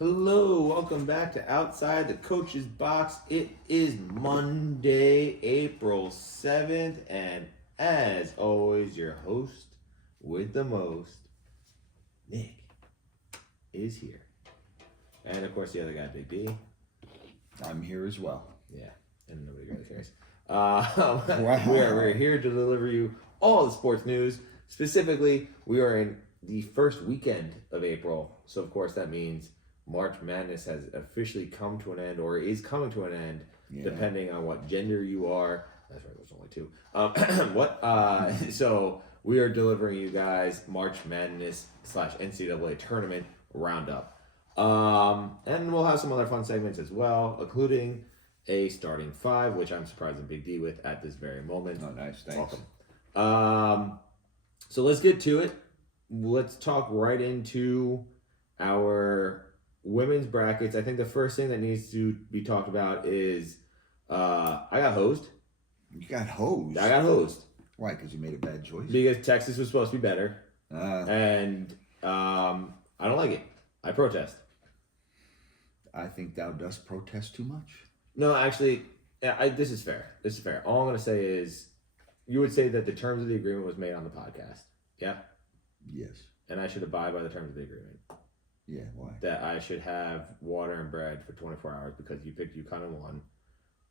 Hello, welcome back to Outside the Coach's Box. It is Monday, April 7th, and as always, your host with the most, Nick, is here. And of course, the other guy, Big B. I'm here as well. Yeah, and nobody really cares. Wow. We're here to deliver you all the sports news. Specifically, we are in the first weekend of April, so of course that means March Madness has officially come to an end, or is coming to an end, depending on what gender you are. That's right, there's only two. So we are delivering you guys March Madness / NCAA tournament roundup. And we'll have some other fun segments as well, including a starting five, which I'm surprising Big D with at this very moment. Oh, nice. Thanks. Welcome. So let's get to it. Let's talk right into our women's brackets. I think the first thing that needs to be talked about is I got hosed. You got hosed? I got hosed. Why? Because you made a bad choice? Because Texas was supposed to be better. And I don't like it. I protest. I think thou dost protest too much. No, actually, this is fair. This is fair. All I'm going to say is you would say that the terms of the agreement was made on the podcast. Yeah? Yes. And I should abide by the terms of the agreement. Yeah, why? That I should have water and bread for 24 hours because you picked UConn and won,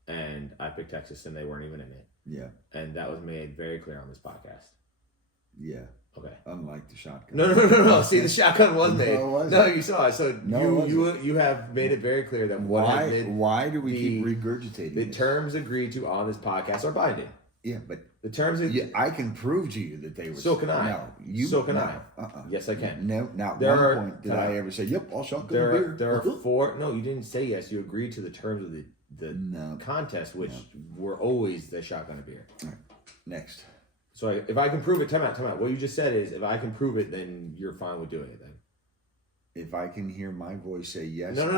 and I picked Texas and they weren't even in it. Yeah. And that was made very clear on this podcast. Yeah. Okay. Unlike the shotgun. No. See, the shotgun was made. No, you saw it. So you have made it very clear that why do we keep regurgitating the terms agreed to on this podcast are binding. Yeah, but the terms of I can prove to you that they were. So can I. No, so can I. Yes, I can. No, not one point did I ever say, "Yep, I'll shotgun beer." There are four. No, you didn't say yes. You agreed to the terms of the contest, which were always the shotgun of beer. All right. Next. So if I can prove it, time out. What you just said is, if I can prove it, then you're fine with doing it. Then. If I can hear my voice say yes, no.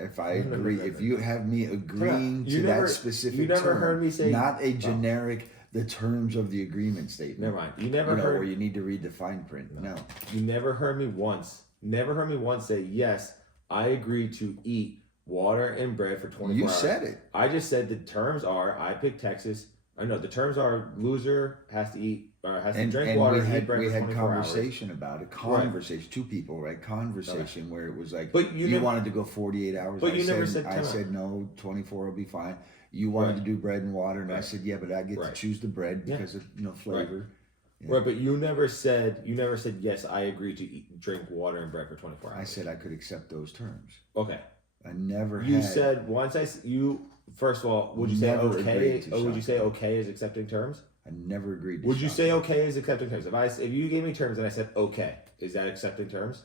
If I agree, if you have me agreeing to that specific you never term, heard me say not a generic, the terms of the agreement statement. Never mind. You never heard where you need to read the fine print. No. You never heard me once. Never heard me once say yes. I agree to eat water and bread for 24 hours. You said it. I just said the terms are I pick Texas. I know the terms are loser has to eat or has to drink water and eat bread for 24 hours. We had conversation about it. Conversation, right. Two people, right? Conversation where it was like, but you wanted to go 48 hours. But never said. I said no, 24 will be fine. You wanted to do bread and water, and I said yeah, but I get to choose the bread because of flavor. Yeah. Right, but you never said yes. I agree to drink water and bread for 24 hours. I said I could accept those terms. Okay. I never. You said once you. First of all, would you say okay? Or would you say okay is accepting terms? I never agreed to Would you say okay is accepting terms? If you gave me terms and I said okay, is that accepting terms?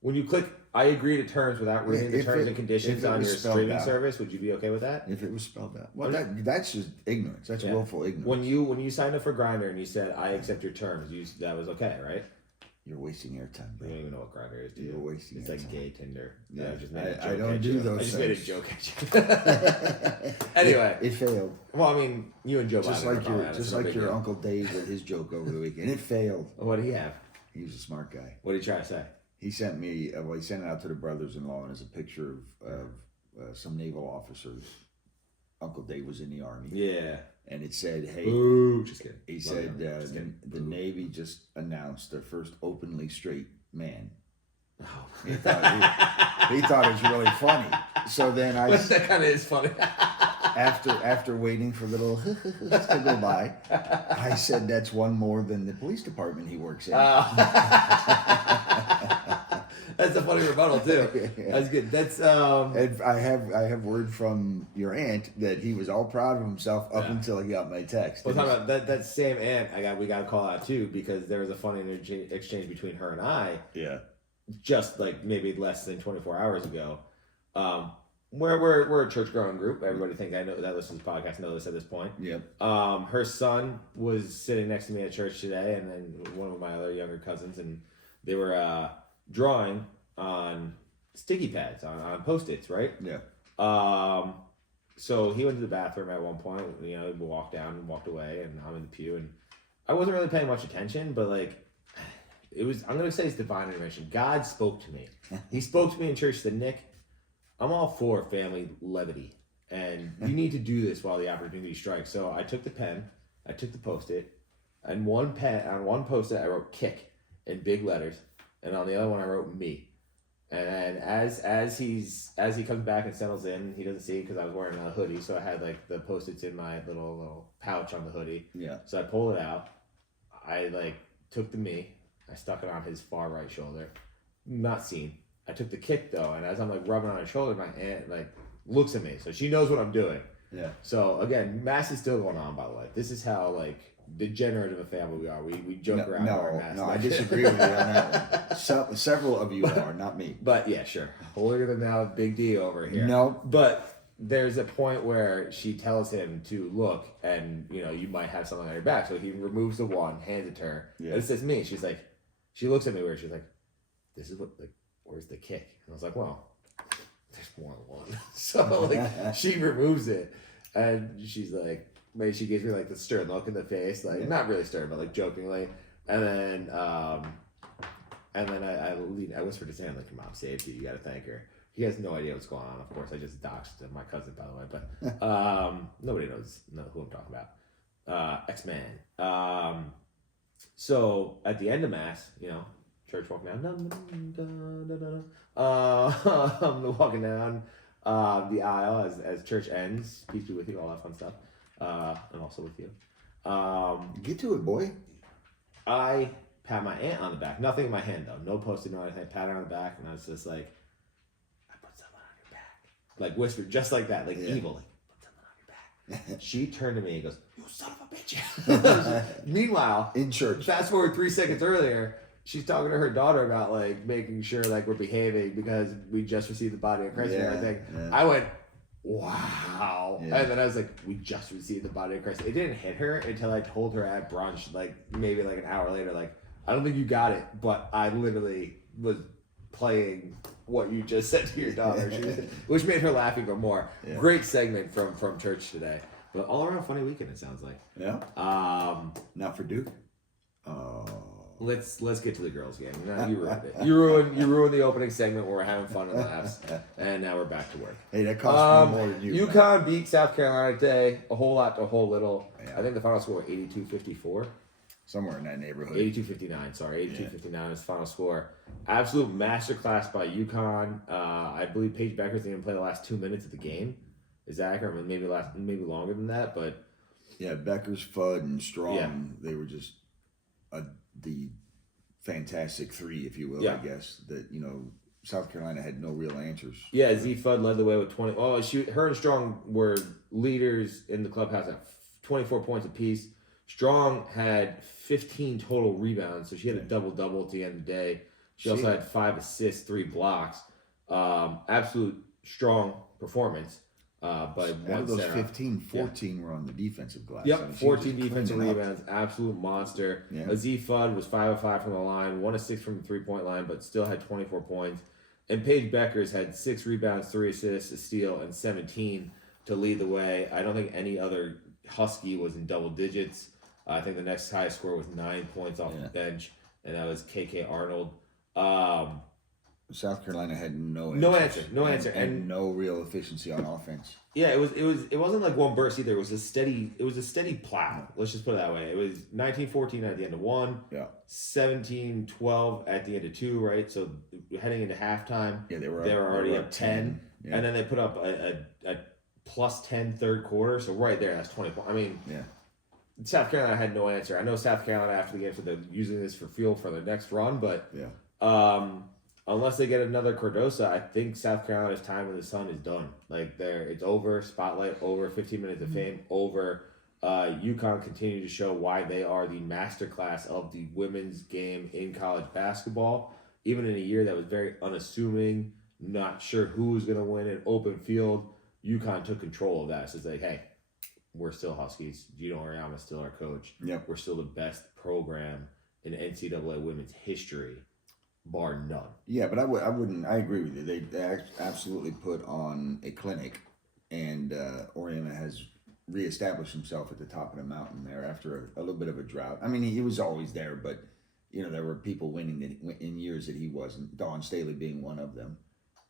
When you click I agree to terms without reading the terms and conditions on your streaming service, would you be okay with that? If it was spelled out. Well, that's just ignorance. That's willful ignorance. When you signed up for Grindr and you said I accept your terms, that was okay, right? You're wasting your time, bro. You don't even know what Grindr is, do you? You're wasting your time. It's like gay Tinder. Yeah, I don't do those. I just made a joke at you. Anyway, it failed. Well, I mean, you and Joe just like your Uncle Dave with his joke over the weekend. It failed. What did he have? He was a smart guy. What did he try to say? He sent me. He sent it out to the brothers-in-law, and it's a picture of some naval officers. Uncle Dave was in the Army. Yeah. And it said, "Hey," ooh, just kidding. He said, "The Navy just announced their first openly straight man." Oh. He thought it was really funny. So then that kind of is funny. after waiting for little to go by, I said, "That's one more than the police department he works in." That's a funny rebuttal too. Yeah. That's good. That's And I have word from your aunt that he was all proud of himself up until he got my text. Well, talking about that same aunt, we got to call out too because there was a funny exchange between her and I. Yeah. Just like maybe less than 24 hours ago, where we're a church growing group. Everybody think I know that listens to the podcast know this at this point. Yep. Her son was sitting next to me at church today, and then one of my other younger cousins, and they were drawing on sticky pads on Post-its, right? Yeah. So he went to the bathroom at one point. We walked down and walked away, and I'm in the pew, and I wasn't really paying much attention, but like. I'm going to say it's divine intervention. God spoke to me. He spoke to me in church, said, Nick, I'm all for family levity. And you need to do this while the opportunity strikes. So I took the pen, I took the Post-it, and on one Post-it I wrote kick in big letters, and on the other one I wrote me. And as he comes back and settles in, he doesn't see it because I was wearing a hoodie, so I had like the Post-its in my little pouch on the hoodie. Yeah. So I pulled it out. I like took the me. I stuck it on his far right shoulder. Not seen. I took the kick though, and as I'm like rubbing on his shoulder, my aunt like looks at me, so she knows what I'm doing. Yeah. So again, mass is still going on, by the way. This is how like degenerate of a family we are. We joke around about our mass. No, I disagree with you on that one. Several of you are, not me. But yeah, sure. Holier than thou, big D over here. No. But there's a point where she tells him to look, and you might have something on your back. So he removes the one, hands it to her. Yeah. And it says me. She's like, she looks at me weird. She's like, this is what where's the kick? And I was like, well, there's more than one. So like she removes it, and she's like, maybe she gives me like the stern look in the face, like not really stern, but like jokingly. And then I whispered to Sam, like, your mom saved you. You got to thank her. He has no idea what's going on. Of course, I just doxed my cousin, by the way, but nobody knows who I'm talking about. X-Man. So at the end of mass, church walking down, walking down the aisle as church ends. Peace be with you, all that fun stuff, and also with you. Get to it, boy. I pat my aunt on the back. Nothing in my hand though. No Post-it note. I pat her on the back, and I was just like, I put something on your back. Like whispered, just like that, like evil. Like, put something on your back. She turned to me and goes, "You son of a bitch." Meanwhile, in church. Fast forward 3 seconds earlier, she's talking to her daughter about like making sure like we're behaving because we just received the body of Christ and everything. Yeah. I went, wow. Yeah. And then I was like, we just received the body of Christ. It didn't hit her until I told her at brunch, like maybe like an hour later, like, I don't think you got it, but I literally was playing what you just said to your daughter, which made her laugh even more. Yeah. Great segment from church today. But all around funny weekend, it sounds like. Yeah. Not for Duke. Let's get to the girls' game. You ruined it. You ruined the opening segment where we're having fun and laughs, and now we're back to work. Hey, that cost me more than you. UConn beat South Carolina today, a whole lot to a whole little. Yeah. I think the final score 82-54. Somewhere in that neighborhood. 82-59. Sorry, 82-59 is the final score. Absolute masterclass by UConn. I believe Paige Beckers didn't even play the last 2 minutes of the game. Is that accurate? I mean, maybe longer than that, but yeah, Beckers, Fudd, and Strong. They were just the fantastic three, if you will. I guess that South Carolina had no real answers. Yeah, Z Fudd led the way with 20. Oh, her and Strong were leaders in the clubhouse at 24 points apiece. Strong had 15 total rebounds, so she had a double-double at the end of the day. She also had 5 assists, 3 blocks. Absolute strong performance. But out of those 15, 14 were on the defensive glass. Yep, 14 defensive rebounds. Absolute monster. Yeah. Aziz Fudd was 5 of 5 from the line, 1 of 6 from the three-point line, but still had 24 points. And Paige Beckers had 6 rebounds, 3 assists, a steal, and 17 to lead the way. I don't think any other Husky was in double digits. I think the next highest score was 9 points off the bench, and that was KK Arnold. South Carolina had no answer, and no real efficiency on offense. Yeah, it wasn't like one burst either. It was a steady plow. Let's just put it that way. It was 19-14 at the end of 1. Yeah. 17-12 at the end of 2. Right. So heading into halftime, they were already up 10, and then they put up a plus 10 third quarter. So right there, that's 20 points. I mean, South Carolina had no answer. I know South Carolina after the game said they're using this for fuel for their next run, but unless they get another Cardosa, I think South Carolina's time in the sun is done. Like it's over. Spotlight over. 15 minutes of fame over. UConn continue to show why they are the masterclass of the women's game in college basketball. Even in a year that was very unassuming, not sure who was going to win an open field, UConn took control of that. So it's like, hey, we're still Huskies. Gino Auriemma's still our coach. Yep. We're still the best program in NCAA women's history, bar none. Yeah, but I agree with you. They absolutely put on a clinic, and Auriemma has reestablished himself at the top of the mountain there after a little bit of a drought. I mean, he was always there, but there were people winning in years that he wasn't. Dawn Staley being one of them.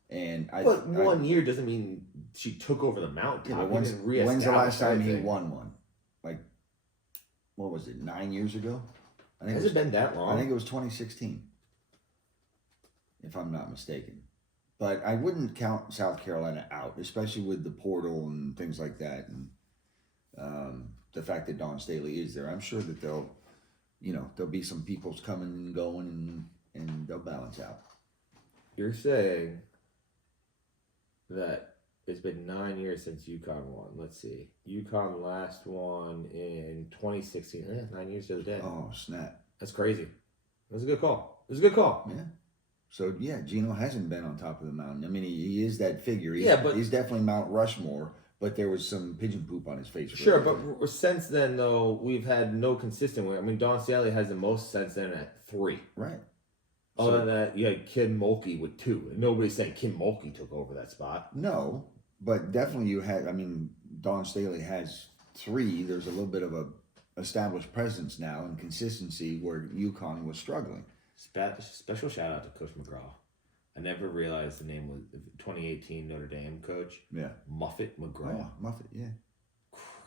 And but 1 year doesn't mean she took over the mountaintop. Yeah, when's the last time he won one? Like, what was it? 9 years ago? Has it been that long? I think it was 2016, if I'm not mistaken. But I wouldn't count South Carolina out, especially with the portal and things like that, and the fact that Dawn Staley is there. I'm sure that there'll be some people's coming and going, and they'll balance out. You're saying that it's been 9 years since UConn won. Let's see. UConn last won in 2016. Yeah, 9 years to the day. Oh, snap. That's crazy. That's a good call. Yeah. So, yeah, Geno hasn't been on top of the mountain. I mean, he is that figure. He's definitely Mount Rushmore, but there was some pigeon poop on his face. Sure, but since then, though, we've had no consistent way. I mean, Dawn Staley has the most since then at 3. Right. Other than that, you had Kim Mulkey with 2. And nobody's saying Kim Mulkey took over that spot. No, but definitely Dawn Staley has 3. There's a little bit of a established presence now and consistency where UConn was struggling. Special shout out to Coach McGraw. I never realized the name was 2018 Notre Dame coach. Yeah. Muffet McGraw. Oh, Muffet, yeah.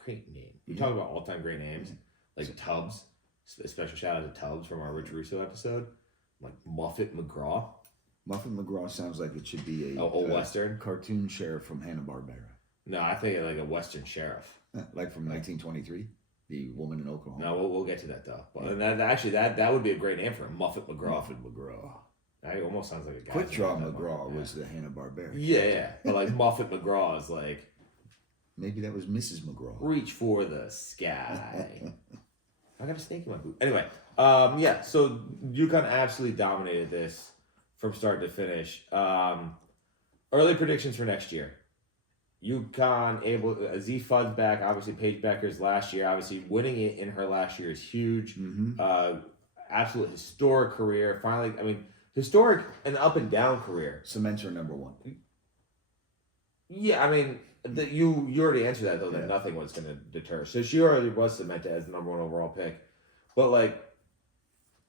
Great name. You talk about all-time great names. Like Tubbs. Special shout out to Tubbs from our Rich Russo episode. Like Muffet McGraw. Muffet McGraw sounds like it should be a Western cartoon sheriff from Hanna-Barbera. No, I think like a Western sheriff. Like from 1923, the woman in Oklahoma. No, we'll get to that though. But that would be a great name for him, Muffet McGraw. Muffet McGraw. That almost sounds like a guy. Quick Draw McGraw was the Hanna-Barbera. Yeah, but like Muffet McGraw is like. Maybe that was Mrs. McGraw. Reach for the sky. I got a snake in my boot. Anyway, so UConn absolutely dominated this from start to finish. Early predictions for next year. UConn Z Fudd's back. Obviously, Paige Becker's last year. Obviously, winning it in her last year is huge. Mm-hmm. Absolute historic career. Finally, historic and up and down career. Cements her number 1. Yeah, you already answered that though. That nothing was going to deter. So she already was cemented as the number 1 overall pick. But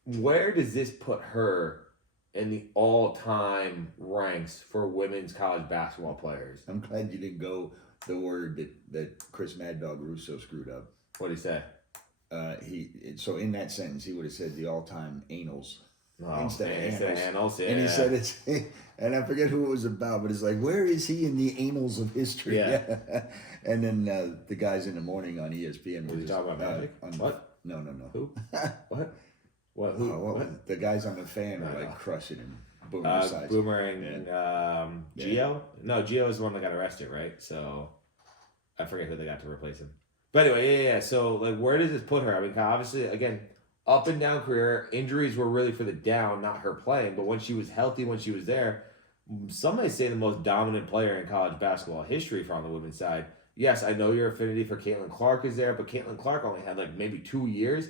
where does this put her in the all-time ranks for women's college basketball players? I'm glad you didn't go the word that Chris Mad Dog Russo screwed up. What did he say? So in that sentence, he would have said the all-time anals. Instead of annals, yeah. And he said it's, and I forget who it was about, but it's like, where is he in the annals of history? Yeah. And then the guys in the morning on ESPN were talking about Magic. What? No. Who? What? What? Who? What? The guys on the fan were crushing him. Boomer and Gio? No, Gio was the one that got arrested, right? So I forget who they got to replace him. But anyway, yeah. So where does this put her? Obviously, again, up and down career. Injuries were really for the down, not her playing. But when she was healthy, when she was there, some may say the most dominant player in college basketball history from the women's side. Yes, I know your affinity for Caitlin Clark is there, but Caitlin Clark only had maybe 2 years.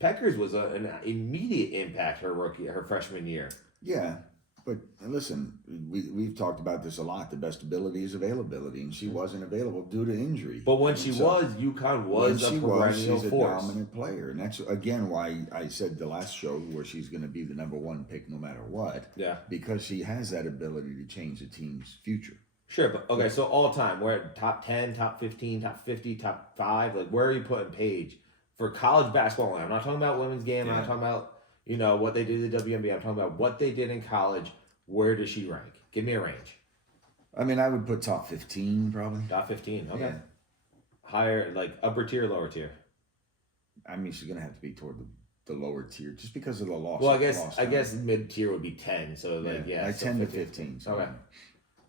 Peckers was an immediate impact her freshman year. Yeah, but listen, we've talked about this a lot. The best ability is availability, and she wasn't available due to injury. But when she was, UConn was a perennial she's force. A dominant player, and that's again why I said the last show where she's going to be the number 1 pick no matter what. Yeah, because she has that ability to change the team's future. Sure, but okay, so all time, we're top 10, top 15, top 50, top 5. Where are you putting Paige for college basketball? I'm not talking about women's game. I'm not talking about what they did in the WNBA. I'm talking about what they did in college. Where does she rank? Give me a range. I would put top 15 probably. Top 15, okay. Yeah. Higher, upper tier, lower tier. She's gonna have to be toward the lower tier just because of the loss. Well, I guess mid tier would be 10. So 10 to 15. So. Okay.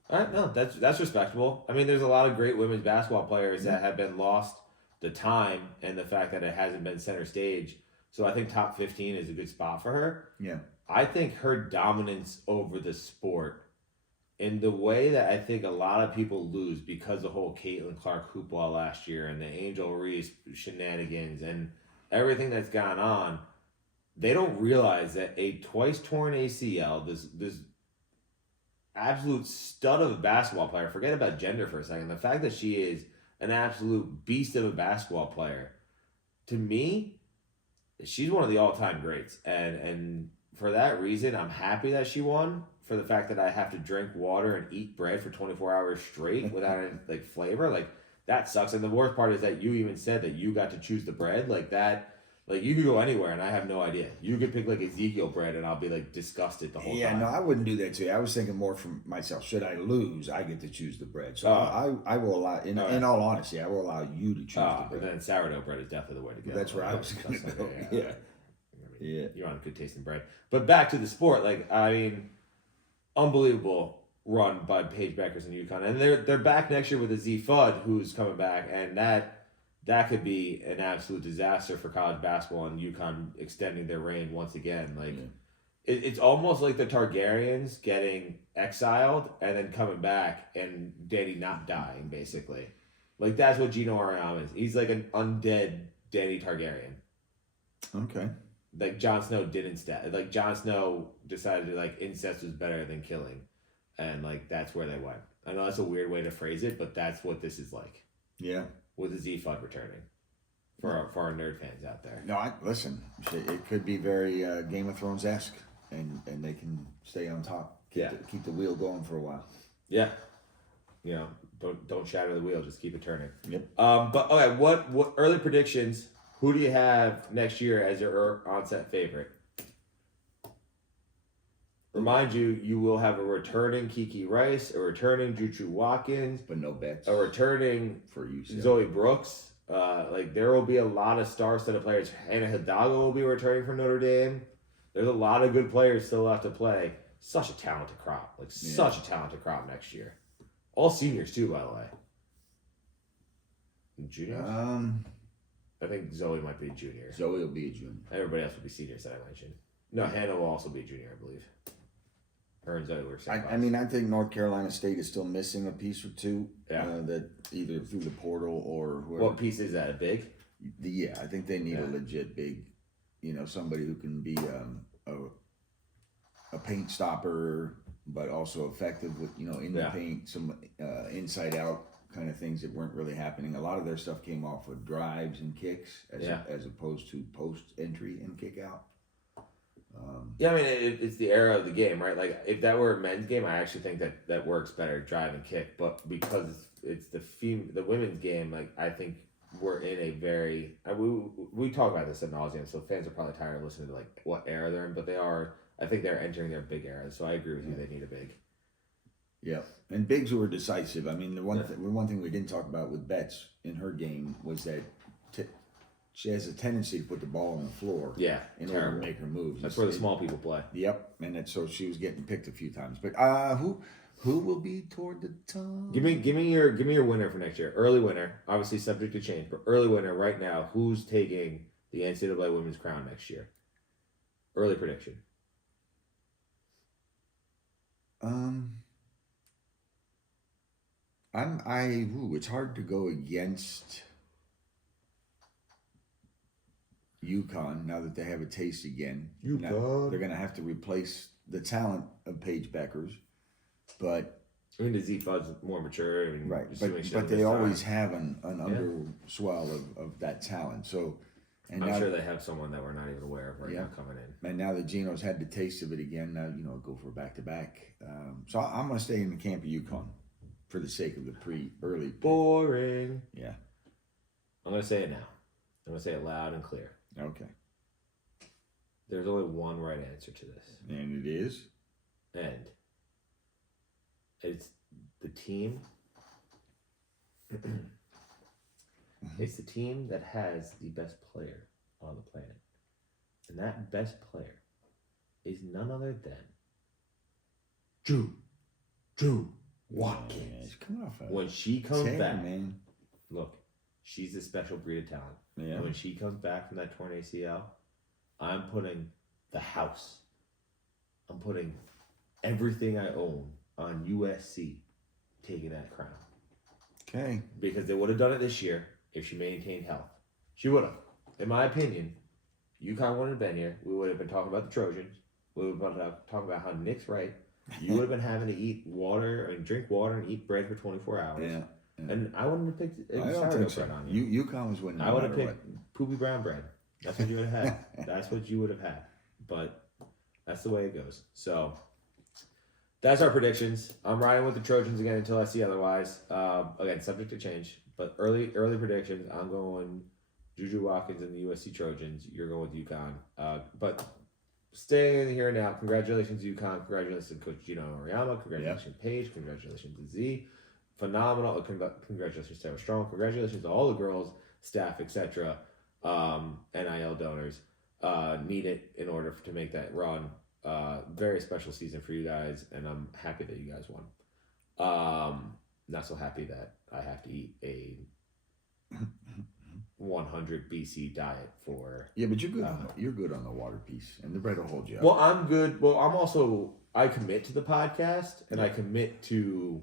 All right, no, that's respectable. There's a lot of great women's basketball players that have been lost to time and the fact that it hasn't been center stage. So I think top 15 is a good spot for her. Yeah. I think her dominance over the sport in the way that I think a lot of people lose because the whole Caitlin Clark hoopla last year and the Angel Reese shenanigans and everything that's gone on, they don't realize that a twice torn ACL, this absolute stud of a basketball player, forget about gender for a second, the fact that she is an absolute beast of a basketball player, to me, she's one of the all-time greats, and for that reason, I'm happy that she won. For the fact that I have to drink water and eat bread for 24 hours straight without any like flavor, like that sucks. And the worst part is that you even said that you got to choose the bread, like that. Like you could go anywhere and I have no idea. You could pick like Ezekiel bread and I'll be like disgusted the whole time. Yeah, no, I wouldn't do that to you. I was thinking more from myself. Should I lose, I get to choose the bread. So I will allow. In all honesty, I will allow you to choose the bread. But then sourdough bread is definitely the way to go. That's where I was going to go. Yeah. Yeah. You're on good tasting bread. But back to the sport, like I mean, unbelievable run by Paige Beckers and UConn, and they're back next year with a Z Fudd who's coming back, and that could be an absolute disaster for college basketball and UConn extending their reign once again. Like it's almost like the Targaryens getting exiled and then coming back and Danny not dying, basically. Like that's what Gino Auriemma is. He's like an undead Danny Targaryen. Okay. Like Jon Snow did instead. Like Jon Snow decided like incest was better than killing, and like that's where they went. I know that's a weird way to phrase it, but that's what this is like. Yeah. With the Z Fudd returning for our nerd fans out there. No, listen. It could be very Game of Thrones esque, and they can stay on top. Keep the wheel going for a while. Yeah. You know, don't shatter the wheel. Just keep it turning. Yep. But okay, what early predictions? Who do you have next year as your onset favorite? Remind you, you will have a returning Kiki Rice, a returning Juju Watkins, but no bets. A returning for you, Zoe Brooks. Like there will be a lot of star-studded players. Hannah Hidalgo will be returning from Notre Dame. There's a lot of good players still left to play. Such a talented crop. Such a talented crop next year. All seniors too, by the way. Juniors? I think Zoe might be a junior. Zoe will be a junior. Everybody else will be seniors that I mentioned. No, Hannah will also be a junior, I believe. Her and Zoe were same class. I mean, I think North Carolina State is still missing a piece or two. Yeah. That either through the portal or whoever. What piece is that? A big? Yeah, I think they need a legit big, somebody who can be a paint stopper, but also effective with, in the paint, some inside out kind of things that weren't really happening. A lot of their stuff came off with drives and kicks as opposed to post entry and kick out. I mean, it's the era of the game, right? Like, if that were a men's game, I actually think that works better, drive and kick. But because it's the women's game, like, I think we're in a very... we talk about this ad nauseum, so fans are probably tired of listening to, like, what era they're in. But I think they're entering their big era. So I agree with you. They need a big. Yeah, and bigs who are decisive. I mean, the one thing we didn't talk about with Betts in her game was that she has a tendency to put the ball on the floor. Yeah, in order to make her moves. That's where the small people play. Yep, and so she was getting picked a few times. But who will be toward the top? Give me your winner for next year. Early winner, obviously subject to change, but early winner right now. Who's taking the NCAA Women's crown next year? Early prediction. It's hard to go against UConn now that they have a taste again. Now, they're going to have to replace the talent of Paige Beckers, but I mean the Z Fudd's more mature, right? But they always have an underswell of that talent. So, and I'm sure they have someone that we're not even aware of now coming in. And now that Gino's had the taste of it again, now go for back to back. So I'm going to stay in the camp of UConn for the sake of the early. Boring. Yeah. I'm going to say it now. I'm going to say it loud and clear. Okay. There's only one right answer to this. And it is? And it's the team. It's the team that has the best player on the planet. And that best player is none other than Drew Watkins. Coming off when she comes back, man. Look, she's a special breed of talent. Yeah. And when she comes back from that torn ACL, I'm putting the house. I'm putting everything I own on USC taking that crown. Okay. Because they would have done it this year if she maintained health. She would have. In my opinion, UConn wouldn't have been here. We would have been talking about the Trojans. We would have been talking about how Nick's right. You would have been having to eat water and drink water and eat bread for 24 hours. Yeah. And I wouldn't have picked I don't think so. bread on you. UConn was winning. I would have picked poopy brown bread. That's what you would have had. That's what you would have had. But that's the way it goes. So that's our predictions. I'm riding with the Trojans again until I see otherwise. Again, subject to change. But early predictions, I'm going Juju Watkins and the USC Trojans. You're going with UConn. But staying in here now, congratulations UConn. Congratulations to Coach Gino Auriemma. Congratulations Paige. Congratulations to Z. Phenomenal. Congratulations to Sarah Strong. Congratulations to all the girls, staff, etc. NIL donors. Need it in order to make that run. Very special season for you guys, and I'm happy that you guys won. Not so happy that I have to eat a 100 BC diet for. Yeah, but you're good. You're good on the water piece, and the bread will hold you up. Well, I'm good. Well, I'm also. I commit to the podcast, and I commit to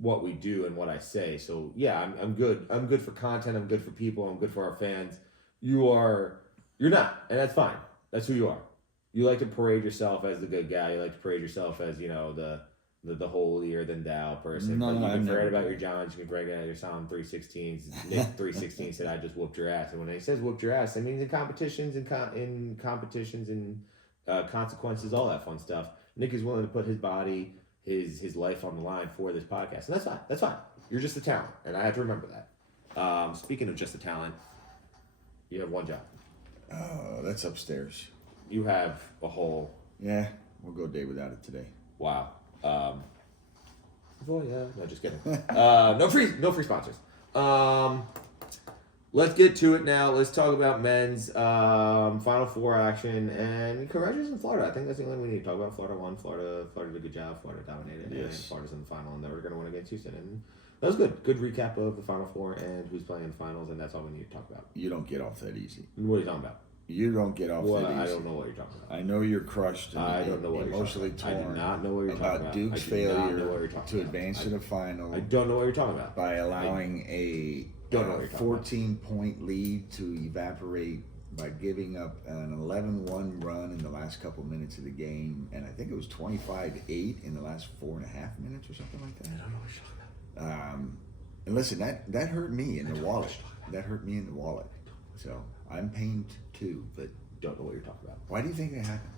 what we do and what I say. So yeah, I'm good. I'm good for content. I'm good for people. I'm good for our fans. You're not, and that's fine. That's who you are. You like to parade yourself as the good guy. You like to parade yourself as, the holier than thou person. No, but you can forget never about did. your Johns. You can forget about your Psalm 3:16. Nick 3:16 said, "I just whooped your ass." And when he says "whooped your ass," that means in competitions and consequences, all that fun stuff. Nick is willing to put his body, his life on the line for this podcast, and that's fine. That's fine. You're just a talent, and I have to remember that. Speaking of just a talent, you have one job. Oh, that's upstairs. You have a whole. Yeah, we'll go a day without it today. Wow. Oh yeah. No, just kidding. No free sponsors. Let's get to it now. Let's talk about men's Final Four action, and congratulations, Florida. I think that's the only one we need to talk about. Florida won. Florida did a good job. Florida dominated. Yes. And Florida's in the final, and they're going to win against Houston. And that was good. Good recap of the Final Four and who's playing in the finals, and that's all we need to talk about. You don't get off that easy. What are you talking about? You don't get off that easy. I don't know what you're talking about. I know you're crushed and I don't know what emotionally you're talking about. torn I do not know what you're talking about about. Duke's I do not know what failure you're talking to about. advance to the final I don't know what you're talking about. by allowing a Don't know what you're talking 14-point lead to evaporate by giving up an 11-1 run in the last couple minutes of the game, and I think it was 25-8 in the last 4.5 minutes or something like that. I don't know what you're talking about. And listen, that hurt me in the wallet. That hurt me in the wallet. So I'm pained too, but Don't know what you're talking about. why do you think that happened?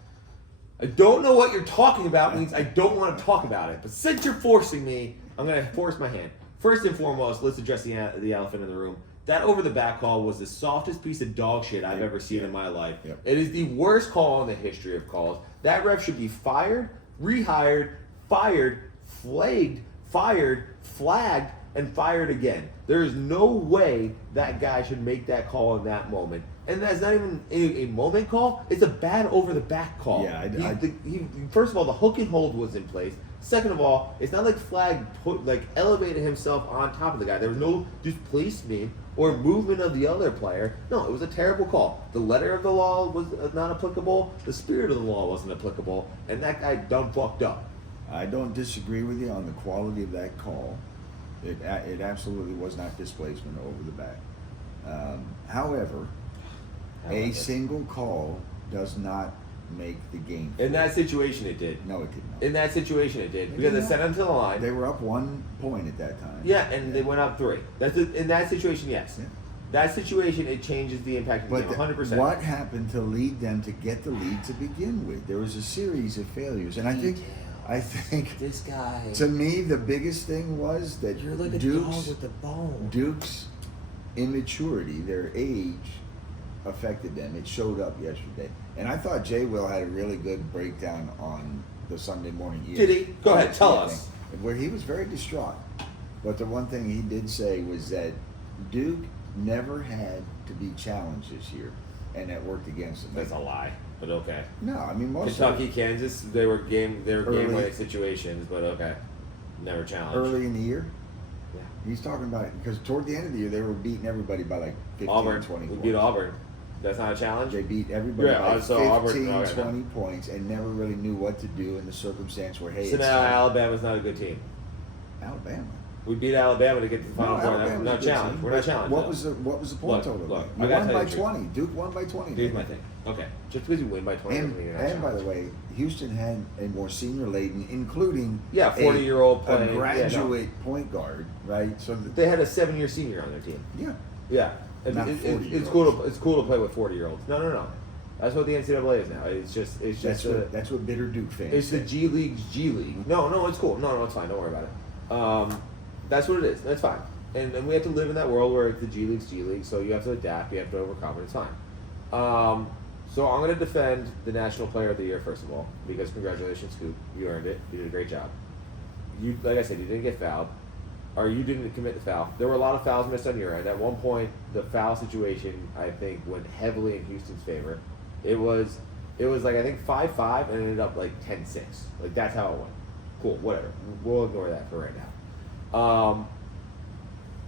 I don't know what you're talking about means I don't want to talk about it. But since you're forcing me, I'm going to force my hand. First and foremost, let's address the elephant in the room. That over-the-back call was the softest piece of dog shit I've ever seen in my life. Yep. It is the worst call in the history of calls. That ref should be fired, rehired, fired, flagged, and fired again. There is no way that guy should make that call in that moment. And that's not even a moment call. It's a bad over-the-back call. Yeah, First of all, the hook and hold was in place. Second of all, it's not like Flag elevated himself on top of the guy. There was no displacement or movement of the other player. No, it was a terrible call. The letter of the law was not applicable. The spirit of the law wasn't applicable. And that guy done fucked up. I don't disagree with you on the quality of that call. It absolutely was not displacement over the back. However, a single call does not make the game. In that situation, it did. No, it did not. In that situation, it did. It Because did they sent him to the line. They were up 1 point at that time. Yeah, and they went up 3. In that situation, yes. Yeah. That situation, it changes the impact of the But game 100%. what happened to lead them to get the lead to begin with? There was a series of failures, and I think This guy. to me the biggest thing was that You're like a dog Duke's with a bone. Duke's immaturity, their age, affected them. It showed up yesterday, and I thought Jay Will had a really good breakdown on the Sunday morning. Did he? Go ahead, tell us. Where he was very distraught, but the one thing he did say was that Duke never had to be challenged this year, and that worked against them. That's a lie, but okay. No, I mean most Kentucky, Kansas, they were game Early. winning situations, but okay, never challenged. early in the year. Yeah. He's talking about because toward the end of the year they were beating everybody by like 15, Auburn, 20 we points. beat Auburn. That's not a challenge. They beat everybody Yeah, by so 15, Auburn- okay, 20 points and never really knew what to do in the circumstance where, hey, So it's now Alabama's not a good team. Alabama. We beat Alabama to get to the Final Four. Alabama's We're a not good challenged. team, We're not but challenged. What though. was the point total? Look, You I gotta won tell by you the truth. 20. Duke won by 20. Here's man. my thing. Okay, just because you win by 20 doesn't mean you're not And by the challenged. way, Houston had a more senior laden, including Yeah, 40-year-old a playing. graduate point guard, right? So They had a 7-year senior on their team. yeah, Yeah. Not It's 40-year-olds. cool to play with 40-year-olds. No. That's what the NCAA is now. It's just That's what bitter Duke fans. it's say. the G League's G League. No, it's cool. No, it's fine. Don't worry about it. That's what it is. That's fine. And we have to live in that world where it's the G League's G League. So you have to adapt. You have to overcome. And it's fine. So I'm going to defend the National Player of the Year first of all, because congratulations, Scoop. You earned it. You did a great job. You, like I said, you didn't get fouled, or you didn't commit the foul. There were a lot of fouls missed on your end. At one point, the foul situation I think went heavily in Houston's favor. It was like I think 5-5 and it ended up like 10-6. Like that's how it went. Cool, whatever. We'll ignore that for right now.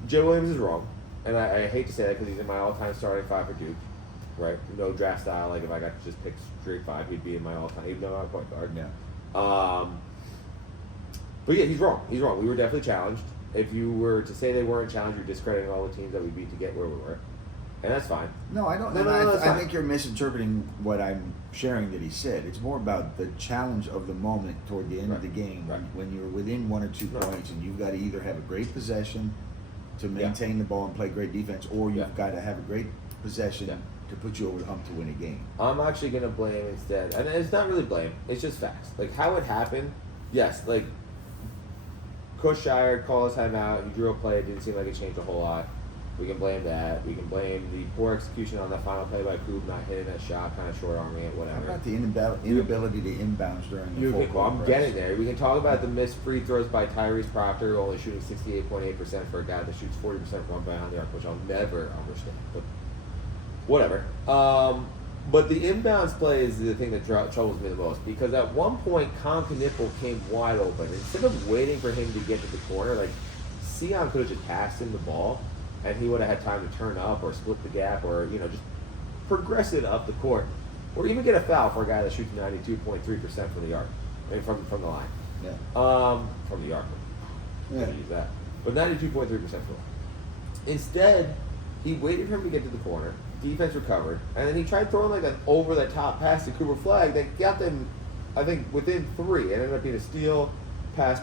Jay Williams is wrong, and I hate to say that because he's in my all-time starting five for Duke. Right? No draft style. Like if I got to just pick straight five, he'd be in my all-time. Even though I'm a point guard. Yeah. But yeah, he's wrong. He's wrong. We were definitely challenged. If you were to say they weren't challenged, you're discrediting all the teams that we beat to get where we were. And that's fine. No, I don't. No, I think you're misinterpreting what I'm sharing that he said. It's more about the challenge of the moment toward the end of the game when you're within 1 or 2 points and you've got to either have a great possession to maintain the ball and play great defense, or you've got to have a great possession to put you over the hump to win a game. I'm actually going to blame instead. And it's not really blame. It's just facts. Like how it happened, yes, like Coach Shire called his timeout. He drew a play. It didn't seem like it changed a whole lot. We can blame that. We can blame the poor execution on that final play by Coop not hitting that shot, kind of short arming it, whatever. How about the inability to inbounds during the full court I'm press? getting there. We can talk about the missed free throws by Tyrese Proctor, only shooting 68.8% for a guy that shoots 40% from behind the arc, which I'll never understand. But whatever. But the inbounds play is the thing that troubles me the most, because at one point, Con Knipple came wide open. Instead of waiting for him to get to the corner, like Sion could have just passed him the ball, and he would have had time to turn up or split the gap or, just progress it up the court. Or even get a foul for a guy that shoots 92.3% from the arc. I mean, from the line. Yeah. From the arc. Yeah. Use that. But 92.3% from the line. Instead, he waited for him to get to the corner. Defense recovered. And then he tried throwing like an over-the-top pass to Cooper Flagg that got them, I think, within 3. It ended up being a steal, pass,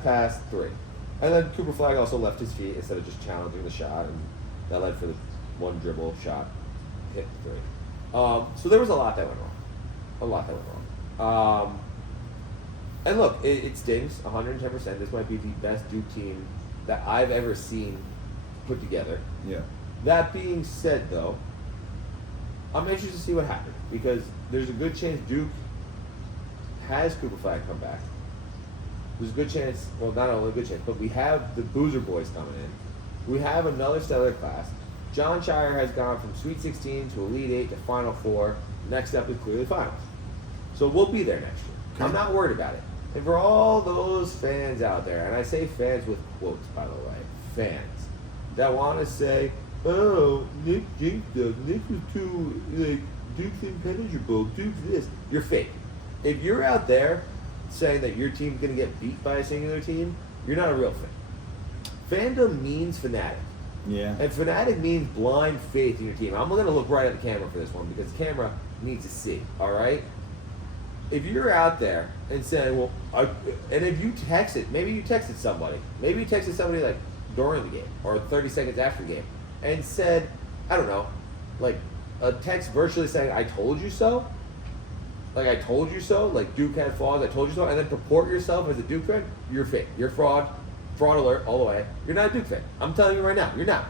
3. And then Cooper Flagg also left his feet instead of just challenging the shot. And that led for the one dribble shot, hit 3. So there was a lot that went wrong. And look, it stings 110%. This might be the best Duke team that I've ever seen put together. Yeah. That being said, though, I'm interested to see what happens, because there's a good chance Duke has Cooper Flagg come back. There's a good chance, well, not only a good chance, but we have the Boozer boys coming in. We have another stellar class. John Shire has gone from Sweet 16 to Elite 8 to Final Four. Next step is clearly Finals. So we'll be there next year. Okay. I'm not worried about it. And for all those fans out there, and I say fans with quotes, by the way, fans, that want to say, oh, Nick jinxed us. Nick was too, Duke's impenetrable. Duke's this. You're fake. If you're out there saying that your team's going to get beat by a singular team, you're not a real fan. Fandom means fanatic. Yeah. And fanatic means blind faith in your team. I'm going to look right at the camera for this one, because the camera needs to see, all right? If you're out there and saying, well, and if you text it, maybe you texted somebody. Maybe you texted somebody like during the game or 30 seconds after the game and said, I don't know, like a text virtually saying, I told you so. Like, I told you so. Like, Duke had flaws, I told you so. And then purport yourself as a Duke fan, you're fake. You're fraud. Fraud alert all the way. You're not a Duke fan. I'm telling you right now, you're not.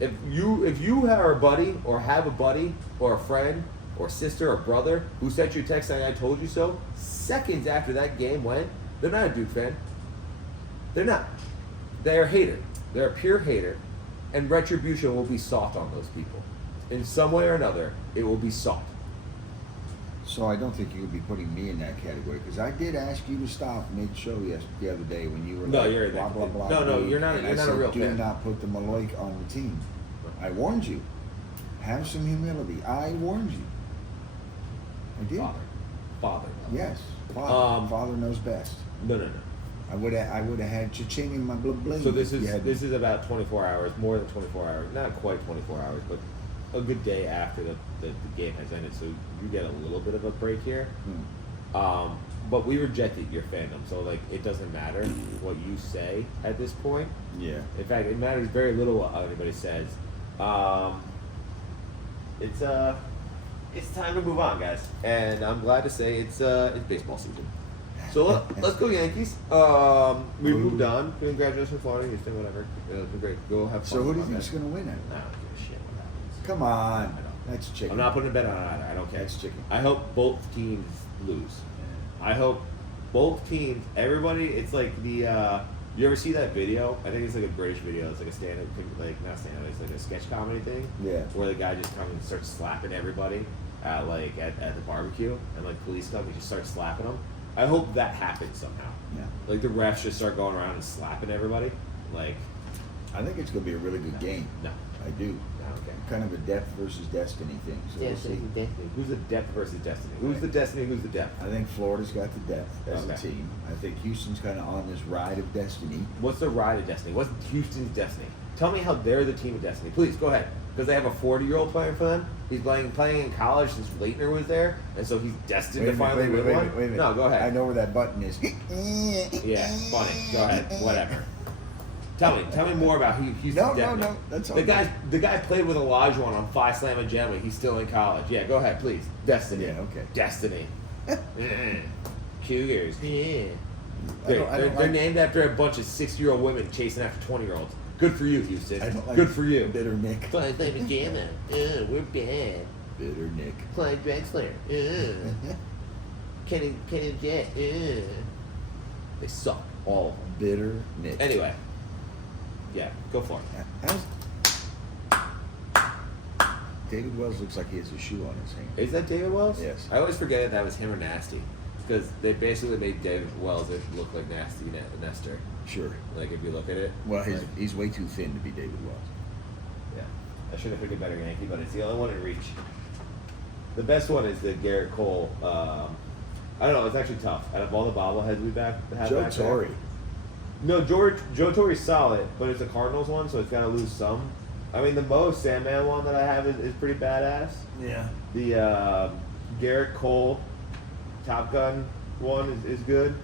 If you are a buddy or have a buddy or a friend or sister or brother who sent you a text saying, I told you so, seconds after that game went, they're not a Duke fan. They're not. They're a hater. They're a pure hater. And retribution will be sought on those people. In some way or another, it will be sought. So I don't think you would be putting me in that category, because I did ask you to stop mid-show the other day when you were No, like, you're in blah, that. blah, blah. No, dude. you're not. And You're I not said, a real do fan. not put the Maloik on the team. I warned you. Have some humility. I warned you. I did. Father. Yes. Father. Father knows best. No. I would have had cha-ching in my bling. So this is about 24 hours, more than 24 hours, not quite 24 hours, but a good day after the game has ended. So you get a little bit of a break here. But we rejected your fandom, so like it doesn't matter what you say at this point. Yeah. In fact, it matters very little what anybody says. it's time to move on, guys. And I'm glad to say it's baseball season. So let's go Yankees. We moved on. Congratulations, Florida, Houston, whatever. It's been great. Go have fun. So who do you think is going to win it? I don't give a shit what happens. Come on. That's chicken. I'm not putting a bet on either. I don't care. That's chicken. I hope both teams lose. I hope both teams, everybody, it's like the, you ever see that video? I think it's like a British video. It's like a stand-up, like, not stand-up, it's like a sketch comedy thing. Yeah. Where the guy just comes and starts slapping everybody at the barbecue. And like police come and just start slapping them. I hope that happens somehow. Yeah. Like the refs just start going around and slapping everybody. Like, I think it's going to be a really good game. No. I do. Okay. Kind of a depth versus destiny thing. So we'll see. Who's the depth versus destiny? Who's the destiny? Who's the depth? I think Florida's got the depth as a Okay. team. I think Houston's kind of on this ride of destiny. What's the ride of destiny? What's Houston's destiny? Tell me how they're the team of destiny. Please, go ahead. Because they have a 40-year-old playing for them. He's playing in college since Leitner was there, and so he's destined to finally win one. Wait a minute. No, go ahead. I know where that button is. Yeah, funny. Go ahead. Whatever. Tell me more about Houston's destiny. No. That's all. The guy played with Elijah on Phi Slamma Jam when he's still in college. Yeah, go ahead, please. Destiny. Yeah, okay. Destiny. Cougars. Yeah. I don't They're like- named after a bunch of 6-year-old women chasing after 20-year-olds. Good for you, Houston. I don't like Good for you. Bitter Nick. Phi Slamma Jam. We're bad. Bitter Nick. Clyde Drexler. Kenny Jet. They suck. All of them. Bitter Nick. Anyway. Yeah, go for it. David Wells looks like he has a shoe on his hand. Is that David Wells? Yes. I always forget if that was him or Nasty. Because they basically made David Wells look like Nasty Nestor. Sure. Like, if you look at it. Well, like, he's way too thin to be David Wells. yeah. I should have picked a better Yankee, but it's the only one in reach. The best one is the Garrett Cole. I don't know. It's actually tough. Out of all the bobbleheads we've had Joe back Torre. there. No, Joe Torre's solid, but it's a Cardinals one, so it's got to lose some. I mean, the Mo Sandman one that I have is pretty badass. Yeah. The Garrett Cole Top Gun one is good.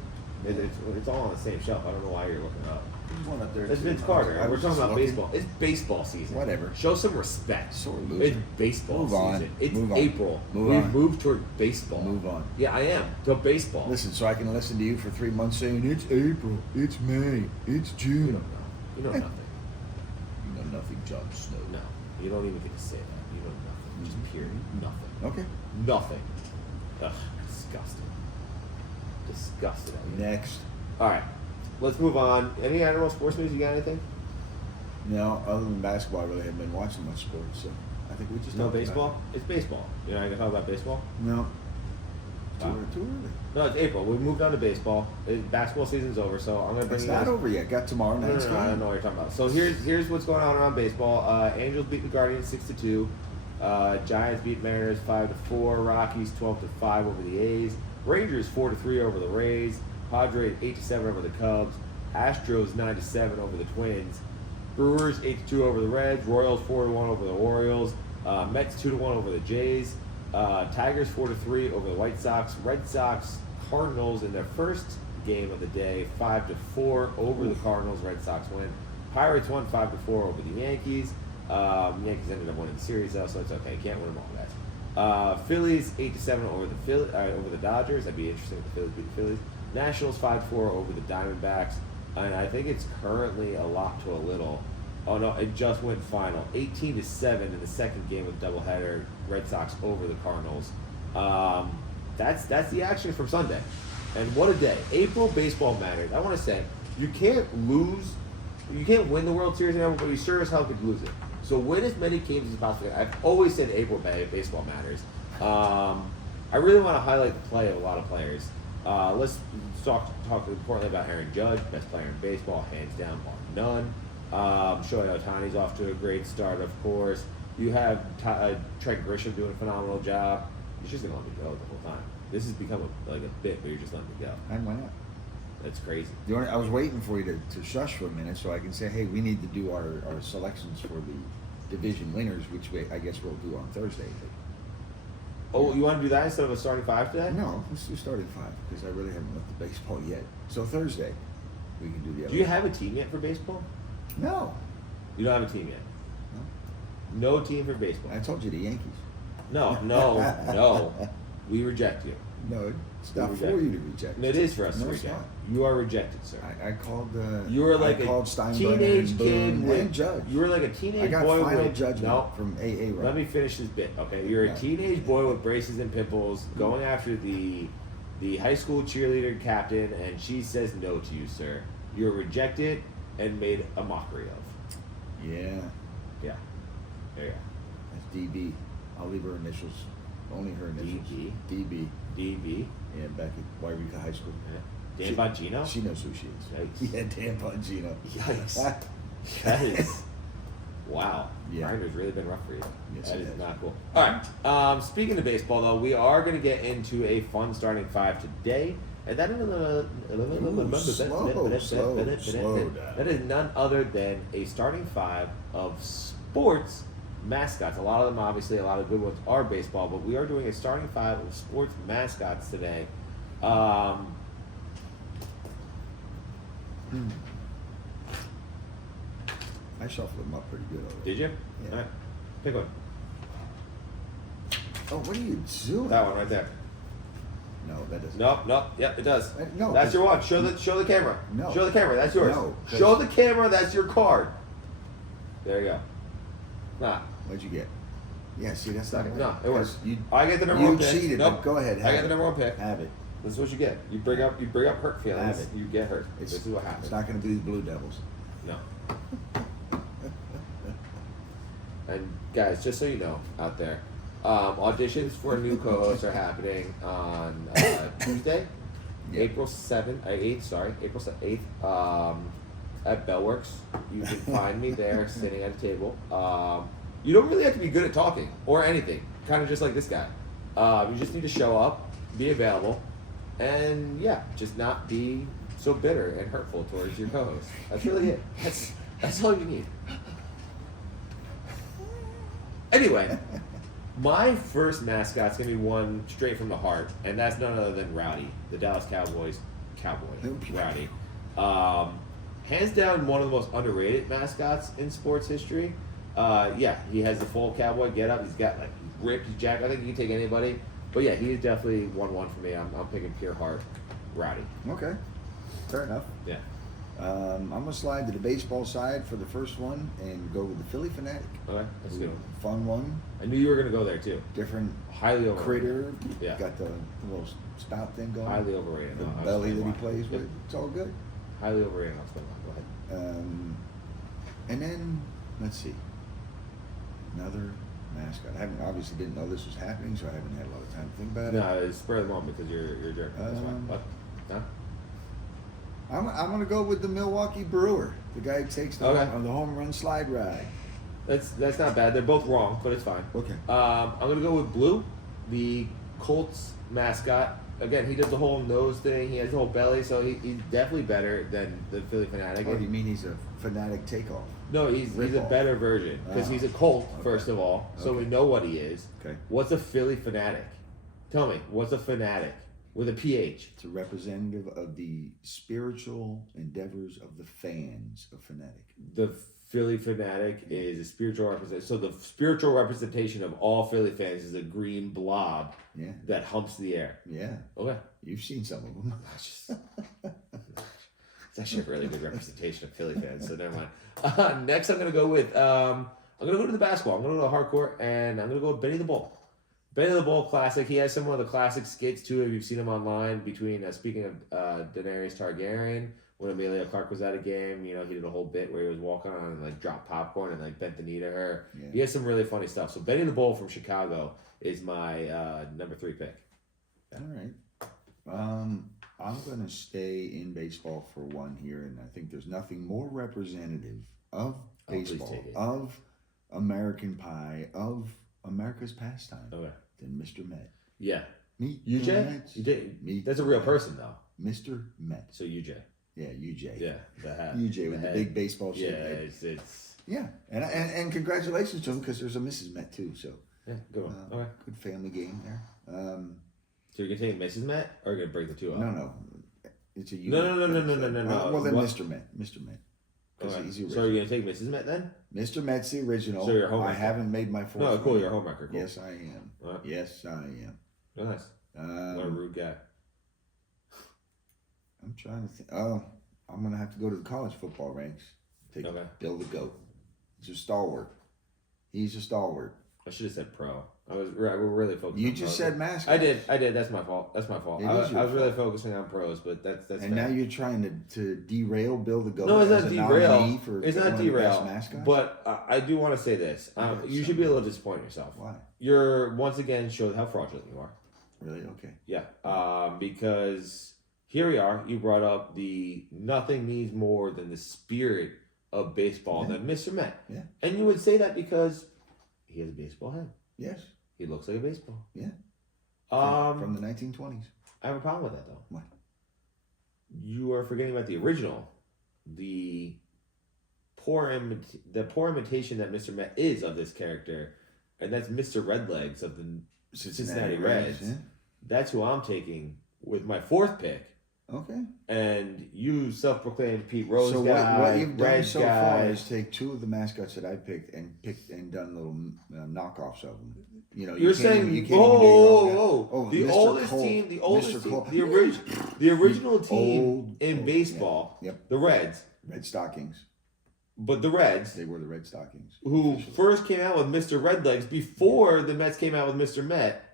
It's all on the same shelf. I don't know why you're looking it up. There's one up there. It's too. Vince Carter. I We're was talking just about looking. baseball. It's baseball season. Whatever. Show some respect. Sore loser. It's baseball Move on. season. It's Move on. April. Move We've on. moved toward baseball. Move on. Yeah, I am. To baseball. Listen, so I can listen to you for 3 months saying it's April, it's May, it's You June. don't know. You know nothing. You know nothing, Jon Snow. No. You don't even get to say that. You know nothing. Just period. Nothing. Okay. Nothing. Ugh, disgusting. Disgusted at you. Next. All right, let's move on. Any animal sports news? You got anything? No, other than basketball, I really haven't been watching much sports, so I think we just No talked about baseball? It's baseball. You're not gonna talk about baseball? it. No. Wow. Too early. No, it's April. We moved on to baseball. Basketball season's over, so I'm gonna bring It's you not guys. over yet. Got tomorrow No, night's I don't game. know what you're talking about. So here's what's going on around baseball. Angels beat the Guardians 6-2. Giants beat Mariners 5-4. Rockies 12-5 over the A's. Rangers 4-3 over the Rays. Padres 8-7 over the Cubs. Astros 9-7 over the Twins. Brewers 8-2 over the Reds. Royals 4-1 over the Orioles. Mets 2-1 over the Jays. Tigers 4-3 over the White Sox. Red Sox Cardinals in their first game of the day 5-4 over the Cardinals. Red Sox win. Pirates won 5-4 over the Yankees. Yankees ended up winning the series though, so it's okay. Can't win them all, guys. Phillies 8-7 over the Dodgers. That'd be interesting if the Phillies beat the Phillies. Nationals 5-4 over the Diamondbacks, and I think it's currently a lot to a little. Oh no, it just went final 18-7 in the second game of doubleheader. Red Sox over the Cardinals. That's the action from Sunday, and what a day! April baseball matters. I want to say you can't win the World Series now, but you sure as hell could lose it. So win as many games as possible. I've always said April baseball matters. I really want to highlight the play of a lot of players. Let's talk importantly about Aaron Judge, best player in baseball, hands down, bar none. Shohei Ohtani's off to a great start, of course. You have Trent Grisham doing a phenomenal job. He's just gonna let me go the whole time. This has become a bit where you're just letting me go. And why not? That's crazy. I was waiting for you to shush for a minute so I can say, hey, we need to do our selections for the division winners, which I guess we'll do on Thursday. Oh, you want to do that instead of a starting five today? No, let's do starting five because I really haven't looked at baseball yet. So Thursday, we can do the other. Do you have a team yet for baseball? No. You don't have a team yet. No team for baseball. I told you the Yankees. No. We reject you. No, it's not for you to reject. It is for us to No, it's reject. not. You are rejected, sir. I called. You were like I a called Steinbrenner teenage and kid Boone with and Judge. You were like a teenage I got boy final with judgment from AA. Right? Let me finish this bit, okay? You're a teenage boy with braces and pimples going after the high school cheerleader captain, and she says no to you, sir. You're rejected and made a mockery of. Yeah. Yeah. There you go. That's DB. I'll leave her initials. Only her initials. DB. DB. Yeah, back at Wairika High School. Yeah. Dan Bongino? She knows who she is. Yikes. Yeah, Dan Bongino. Yikes. That is... Wow. Yeah. Grinder's really been rough for you. Yes, That it is has. not cool. All right. Speaking of baseball, though, we are going to get into a fun starting five today. And that is none other than a starting five of sports mascots. A lot of them, obviously, a lot of good ones are baseball, but we are doing a starting five of sports mascots today. I shuffled them up pretty good already. Did you? Yeah. All right. Pick one. Oh, what are you doing? That one right there. No, that doesn't. Nope. Yep, it does. No, That's your one. Show the camera. No. Show the camera. That's yours. No, Show the camera. That's your card. There you go. Nah. What'd you get? Yeah, see, that's not right. No, it works. You, I get the number one pick. cheated. Nope. But go ahead. I get the number one pick. Have it. This is what you get. You bring up hurt feelings. Have it. You get hurt. This is what happens. It's not going to be the Blue Devils. No. And guys, just so you know out there, auditions for new co-hosts are happening on Tuesday, Yeah. April 8th, at Bellworks. You can find me there sitting at a table. You don't really have to be good at talking or anything, kind of just like this guy. You just need to show up, be available, and yeah, just not be so bitter and hurtful towards your co-host. That's really it. That's all you need. Anyway, my first mascot's gonna be one straight from the heart, and that's none other than Rowdy, the Dallas Cowboys cowboy. Rowdy. Hands down, one of the most underrated mascots in sports history. Yeah, he has the full cowboy getup. He's got like ripped, he's jacked. I think you can take anybody, but yeah, he is definitely 1-1 for me. I'm picking pure heart, Rowdy. Okay, fair enough. Yeah. I'm going to slide to the baseball side for the first one and go with the Philly Fanatic. Okay, that's good. Fun one. I knew you were gonna go there too. Different Highly overrated. critter. Yeah. Got the little spout thing going. Highly overrated. The No, I'll belly explain that he why. plays with. It's all good. Highly overrated. I'll explain why. Go ahead. And then, let's see. Another mascot. I obviously didn't know this was happening, so I haven't had a lot of time to think about it. No, it's spur of the moment because you're a jerk. That's why. What? Huh? I'm going to go with the Milwaukee Brewer. The guy who takes the, Okay. on the home run slide ride. That's not bad. They're both wrong, but it's fine. Okay. I'm gonna go with Blue, the Colts mascot. Again, he does the whole nose thing. He has the whole belly, so he's definitely better than the Philly Fanatic. Oh, you mean he's a fanatic takeoff? No, he's a Rip-off. better version because Oh, he's a Colt okay. first of all, so Okay. we know what he is. Okay. What's a Philly Fanatic? Tell me, what's a fanatic with a PH? It's a representative of the spiritual endeavors of the fans of Fanatic. The Philly Fanatic is a spiritual representation. So the spiritual representation of all Philly fans is a green blob Yeah. that humps the air. Yeah. Okay. You've seen some of them. It's actually a really good representation of Philly fans, so never mind. Next, I'm going to go with, I'm going to go to the basketball. I'm going to go to hardcourt, and I'm going to go with Benny the Bull. Benny the Bull classic. He has some of the classic skits, too, if you've seen him online, between, speaking of Daenerys Targaryen, when Amelia Clark was at a game, he did a whole bit where he was walking on and, like, dropped popcorn and, like, bent the knee to her. Yeah. He has some really funny stuff. So Benny the Bull from Chicago is my number 3 pick. All right. I'm going to stay in baseball for one here, and I think there's nothing more representative of please baseball, take it. of American Pie, of America's pastime Okay. than Mr. Met. Yeah. Meet UJ? the Mets. You did. Meet That's a the real Mets. person, though. Mr. Met. So UJ. Yeah, UJ. Yeah, the hat. UJ with the head. big baseball Yeah, shape. it's Yeah, and congratulations to him because there's a Mrs. Met too. So yeah, good one. Okay. good family game there. So you're gonna take Mrs. Met, or you're gonna break the two up? No, it's a No. Well, then What? Mr. Met. Mr. Met. because he's the original. So are you gonna take Mrs. Met then? Mr. Met's the original. So you're a homewrecker. I haven't made my fourth. No, cool. one. You're a homewrecker. Cool. Yes, I am. Right. Yes, I am. Nice. What a rude guy. I'm trying to think. Oh, I'm gonna have to go to the college football ranks. Take Bill the Goat. He's a stalwart. He's a stalwart. I should have said pro. We're really focused. You on just pros. said mascot. I did. That's my fault. I was really focusing on pros, but that's. And now you're trying to derail Bill the Goat. No, it's not derail. It's not derail. Mascots? But I do want to say this. You should be a little disappointed in yourself. Why? You're once again showed how fraudulent you are. Really? Okay. Yeah. Because here we are. You brought up the nothing means more than the spirit of baseball than Mr. Met. Yeah. And you would say that because he has a baseball head. Yes. He looks like a baseball. Yeah. From the 1920s. I have a problem with that though. What? You are forgetting about the original, the poor imitation that Mr. Met is of this character, and that's Mr. Redlegs of the Cincinnati Reds. Yeah. That's who I'm taking with my fourth pick. Okay. And you self-proclaimed Pete Rose so guy, what you've done Red so guy. far is take two of the mascots that I picked and done little knockoffs of them. You know, You're saying the oldest team, the original team in baseball, the Reds, Red Stockings. But the Reds, they were the Red Stockings, who first came out with Mr. Redlegs before the Mets came out with Mr. Met.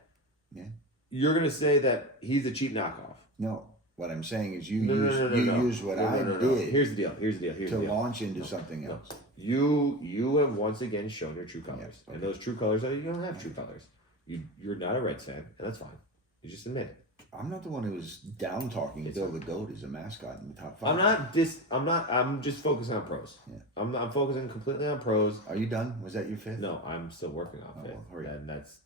Yeah, you're gonna say that he's a cheap knockoff. No. What I'm saying is you use what I did. Here's the deal. To launch into something else. You have once again shown your true colors. And those true colors are you don't have true colors. You're not a Reds fan, and that's fine. You just admit it. I'm not the one who was down talking Bill the Goat as a mascot in the top 5. I'm just focusing on pros. Yeah. I'm focusing completely on pros. Are you done? Was that your fifth? No, I'm still working on fifth. Well, and that's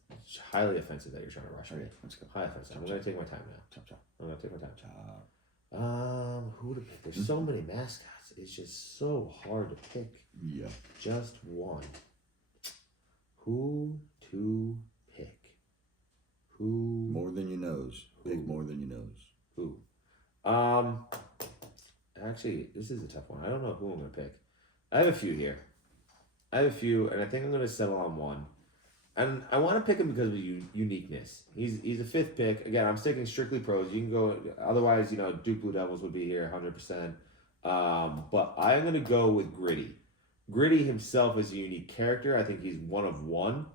highly offensive that you're trying to rush me. Let's go. Highly offensive. I'm gonna take my time now. Chop. I'm gonna take my time. Who to pick? There's so many mascots. It's just so hard to pick. Yeah. Just one. Who to pick? Who? More than your nose. Pick more than your nose. Who? Actually, this is a tough one. I don't know who I'm gonna pick. I have a few here. And I think I'm gonna settle on one. And I want to pick him because of his uniqueness. He's a fifth pick. Again, I'm sticking strictly pros. You can go otherwise. Duke Blue Devils would be here 100%. But I'm gonna go with Gritty. Gritty himself is a unique character. I think he's one of one.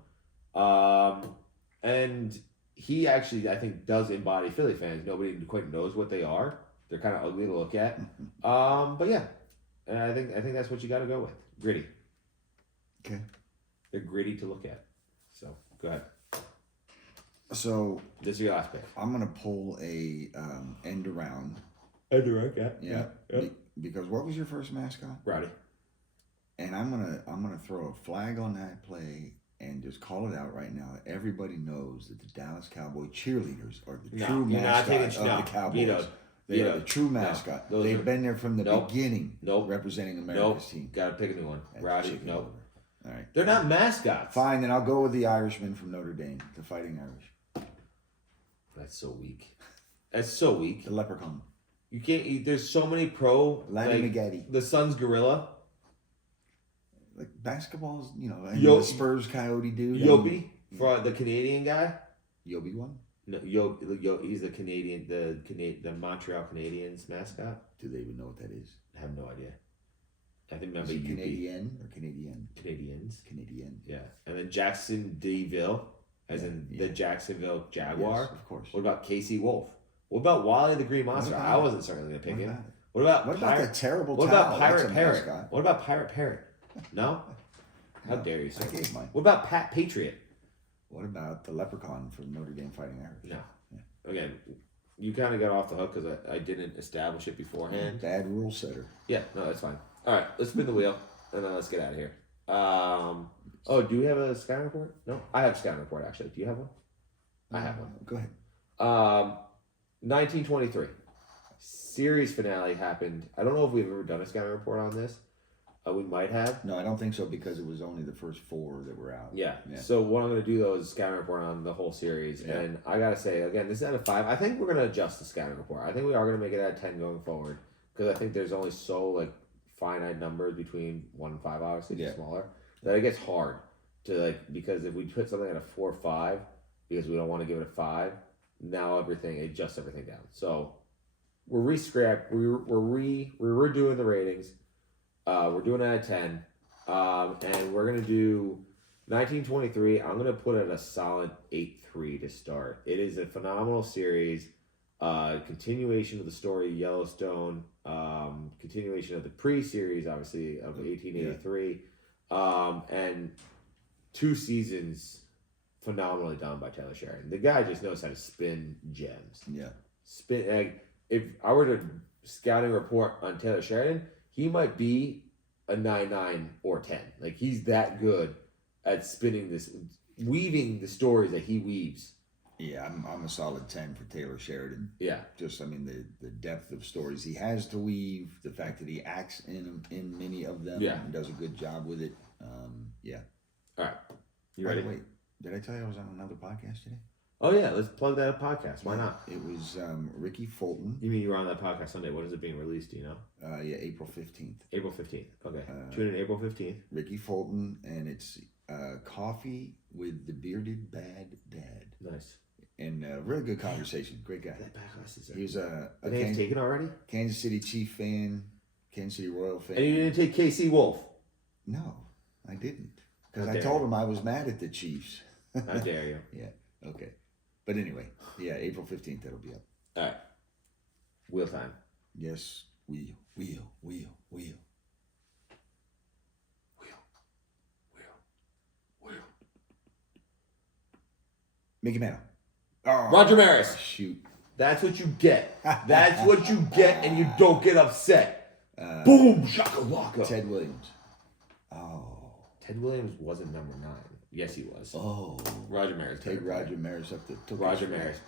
And he actually, I think, does embody Philly fans. Nobody quite knows what they are. They're kind of ugly to look at. But yeah, and I think that's what you got to go with. Gritty. Okay. They're gritty to look at. So go ahead. So this is your last pick. I'm gonna pull a end around. End around, yeah. Because what was your first mascot? Rowdy. And I'm gonna throw a flag on that play and just call it out right now. Everybody knows that the Dallas Cowboy cheerleaders are the true mascot of the Cowboys. They are the true mascot. They've been there from the beginning. Representing America's team. Gotta pick a new one. Rowdy. Nope. All right. They're not mascots. Fine, then I'll go with the Irishman from Notre Dame, the Fighting Irish. That's so weak. The Leprechaun. You can't. There's so many pro. Lanny McGaddy. The Suns Gorilla. Like basketball's, the Spurs Coyote dude. Yobi, for the Canadian guy. Yobi won? No, he's the Canadian, the Montreal Canadiens mascot. Do they even know what that is? I have no idea. I think maybe Canadian or Canadian? Canadians. Canadian. Yeah, and then Jackson Deville, as in the Jacksonville Jaguar. Yes, of course. What about Casey Wolf? What about Wally the Green Monster? I wasn't certainly going to pick him. What about the terrible? What about Pirate Parrot? What about Pirate Parrot? No? How dare you, sir? I gave mine. What about Pat Patriot? What about the Leprechaun from Notre Dame Fighting Irish? No. Yeah. Again, you kind of got off the hook because I didn't establish it beforehand. Bad rule setter. Yeah, no, that's fine. All right, let's spin the wheel, and then let's get out of here. Do you have a scouting report? No? I have a scouting report, actually. Do you have one? I have one. Go ahead. 1923. Series finale happened. I don't know if we've ever done a scouting report on this. We might have. No, I don't think so because it was only the first 4 that were out. Yeah. So what I'm going to do, though, is a scouting report on the whole series. Yeah. And I got to say, again, this is out of 5. I think we're going to adjust the scouting report. I think we are going to make it out of 10 going forward because I think there's only finite numbers between 1 and 5, obviously, Yeah. smaller, that it gets hard to like, because if we put something at a 4 or 5, because we don't want to give it a 5, now it adjusts everything down. So we're we're redoing the ratings. We're doing it at 10, and we're gonna do 1923. I'm gonna put it at a solid 8-3 to start. It is a phenomenal series. Continuation of the story Yellowstone. Continuation of the pre-series, obviously, of 1883, and 2 seasons phenomenally done by Taylor Sheridan. The guy just knows how to spin gems. Yeah. Spin. Like, if I were to scouting report on Taylor Sheridan, he might be a 9-9 or 10. Like, he's that good at spinning this, weaving the stories that he weaves. Yeah, I'm a solid 10 for Taylor Sheridan. Yeah. Just, I mean, the depth of stories he has to weave, the fact that he acts in many of them and does a good job with it. Yeah. All right. You By ready? the way, did I tell you I was on another podcast today? Oh, yeah. Let's plug that podcast. Why not? It was Ricky Fulton. You mean you were on that podcast Sunday? When is it being released? Do you know? Yeah, April 15th. April 15th. Okay. Tune in April 15th. Ricky Fulton, and it's Coffee with the Bearded Bad Dad. Nice. And really good conversation. Great guy. That backlash is He was a name's taken already? Kansas City Chief fan, Kansas City Royal fan. And you didn't take KC Wolf? No, I didn't. Because How I dare told you. him I was mad at the Chiefs. How dare you? Yeah, okay. But anyway, yeah, April 15th, that'll be up. All right. Wheel time. Yes, wheel. Mickey Mantle. Oh, Roger Maris. Shoot. That's what you get. That's what you get, and you don't get upset. Boom, shakalaka. Ted Williams. Oh. Ted Williams wasn't number 9. Yes, he was. Oh. Roger Maris. Take Roger Maris up to Roger Maris.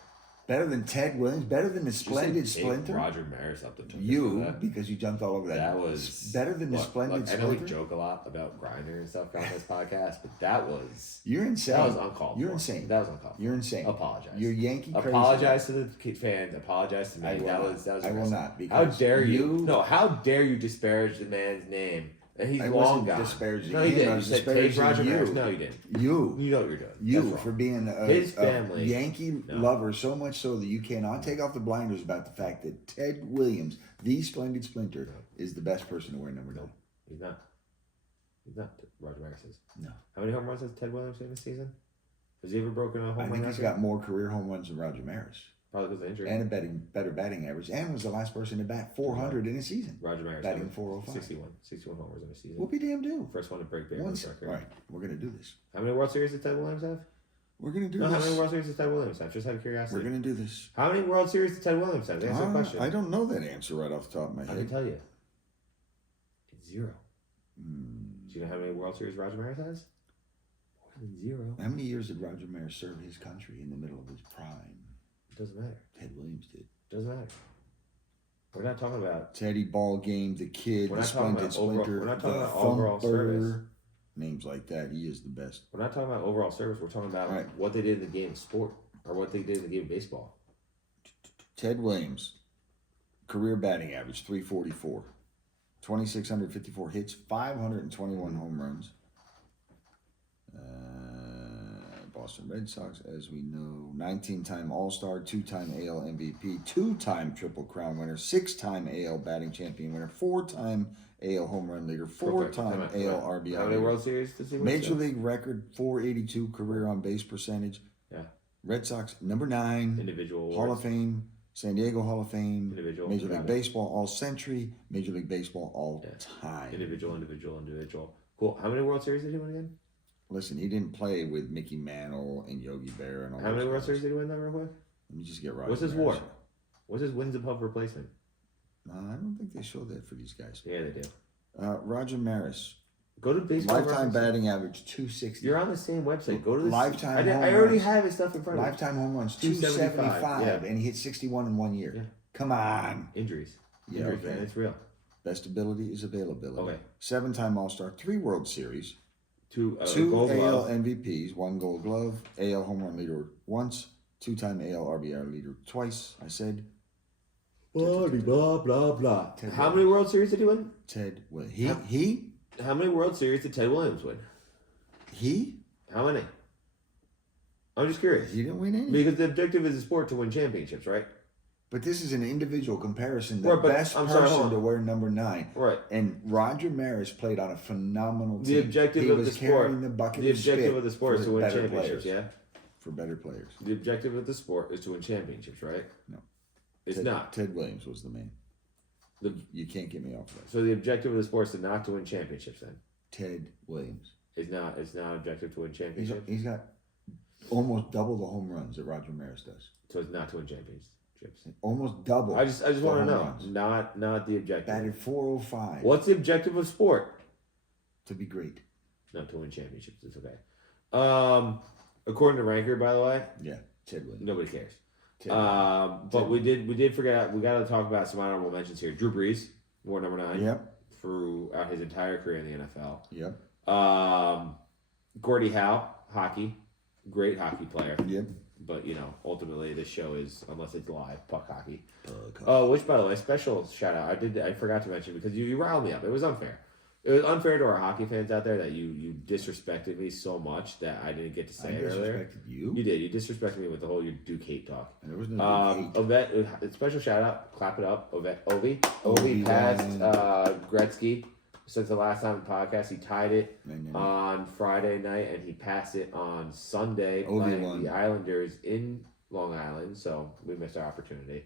Better than Ted Williams. Better than the Splendid Take Splinter. Roger Maris up the You, because you jumped all over that. That was better than the Splendid Splinter. I know we joke a lot about Grindr and stuff on this podcast, but that was You're insane. That was uncalled You're for. insane. That was uncalled for. You're insane. Apologize. You're Yankee crazy. Apologize to the fans. Apologize to me. I will That not. was I will not. How Because dare you? No, how dare you disparage the man's name? And he's I long wasn't gone. disparaging No, you him. didn't. I You was said take disparaging Roger you. Maris. No, you didn't. You know what you're doing. You That's for wrong. being His a family. Yankee lover, so much so that you cannot take off the blinders about the fact that Ted Williams, the Splendid Splinter, is the best person to wear number 9. He's not. He's not. Roger Maris is. No. How many home runs has Ted Williams in this season? Has he ever broken a home run I think record? he's got more career home runs than Roger Maris. Probably because of injury. And a better batting average. And was the last person to bat 400 in a season. Roger Maris batting 405. 61 homers in a season. Whoopie damn do. First one to break Babe Ruth's record. All right, we're going to do this. How many World Series did Ted Williams have? We're going to do No, this. how many World Series did Ted Williams have? Just out of curiosity. We're going to do this. How many World Series did Ted Williams have? Answer the question. I don't know that answer right off the top of my I head. can tell you. It's 0. Do you know how many World Series Roger Maris has? More than 0. How many years did Roger Maris serve his country in the middle of his prime? It doesn't matter. Ted Williams did. Doesn't matter. We're not talking about Teddy Ball Game, the Kid, We're the not talking Splendid about overall- Splinter, we're not talking the about overall service. Thumper. Names like that. He is the best. We're not talking about overall service. We're talking about Right. what they did in the game of sport or what they did in the game of baseball. Ted Williams, career batting average 344, 2,654 hits, 521 home runs. Boston Red Sox, as we know, 19-time All-Star, 2-time AL MVP, 2-time Triple Crown winner, 6-time AL batting champion winner, 4-time AL home run leader, 4-time AL RBI How many leader. World Series does he win? Major League record 482 career on base percentage. Yeah. Red Sox number 9. Individual Hall awards. of Fame. San Diego Hall of Fame. Individual. Major Got League it. Baseball All Century. Major League Baseball All Time. Individual. Cool. How many World Series did he win again? Listen, he didn't play with Mickey Mantle and Yogi Berra and all How those many World guys. Series did he win that real quick? Let me just get right. What's his WAR? What's his wins above replacement? I don't think they show that for these guys. Yeah, they do. Roger Maris. Go to baseball. Lifetime reference. batting average 260. You're on the same website. Go to the Lifetime home I already runs. have his stuff in front of me. Lifetime home runs 275, 275, and he hit 61 in 1 year. Yeah. Come on. Injuries. Yeah, Injuries, okay. man. It's real. Best ability is availability. Okay. 7-time All-Star, 3 World Series, 2 2 Gold AL Glove. MVPs, 1 Gold Glove, AL home run leader once, 2-time AL RBI leader twice. I said Blah, blah, blah. Ted How many World Series did he win? Ted Williams. How many World Series did Ted Williams win? How many? I'm just curious. He didn't win any. Because the objective is a sport to win championships, right? But this is an individual comparison. The Right, but best I'm sorry, hold person on. to wear number 9. Right. And Roger Maris played on a phenomenal team. The objective of the sport. Carrying the bucket The of spit objective of the sport is for to win better championships, players. yeah? For better players. The objective of the sport is to win championships, right? No. It's not. Ted Williams was the man. You can't get me off that. So the objective of the sport is not to win championships then? Ted Williams. It's not objective to win championships? He's got almost double the home runs that Roger Maris does. So it's not to win championships. Almost double. I just the want to home know. runs. Not the objective. Batted .405. What's the objective of sport? To be great. Not to win championships. It's okay. According to Ranker, by the way, Yeah, Ted Williams. nobody cares. Ted But we did forget. We got to talk about some honorable mentions here. Drew Brees wore number 9. Yep. Throughout his entire career in the NFL. Yep. Gordie Howe, hockey, great hockey player. Yep. But ultimately, this show is, unless it's live, puck hockey. Oh, Which, by the way, special shout out. I forgot to mention because you riled me up. It was unfair. It was unfair to our hockey fans out there that you disrespected me so much that I didn't get to say it earlier. disrespected you. You did. You disrespected me with the whole your Duke hate talk. And there was no Duke hate. Ovette, special shout out. Clap it up. Ovi Ovi passed won. Gretzky since the last time the podcast. He tied it Man. on Friday night, and he passed it on Sunday Ovi playing won. the Islanders in Long Island. So we missed our opportunity.